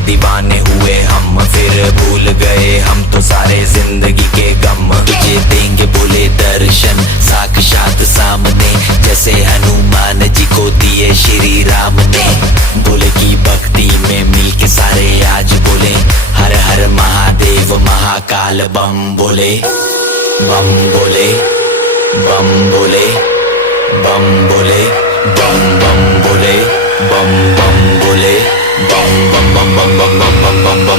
दीवाने हुए हम, फिर भूल गए हम तो सारे जिंदगी के गम। तुझे देंगे बोले दर्शन साक्षात सामने, जैसे हनुमान जी को दिए श्री राम ने। बोले की भक्ति में मिलके सारे आज बोले, हर हर महादेव महाकाल बम बोले। बम बोले, बम बोले, बम बोले, बम बम बोले, बम बम बोले, बम बम बम बम बम बम बम बम।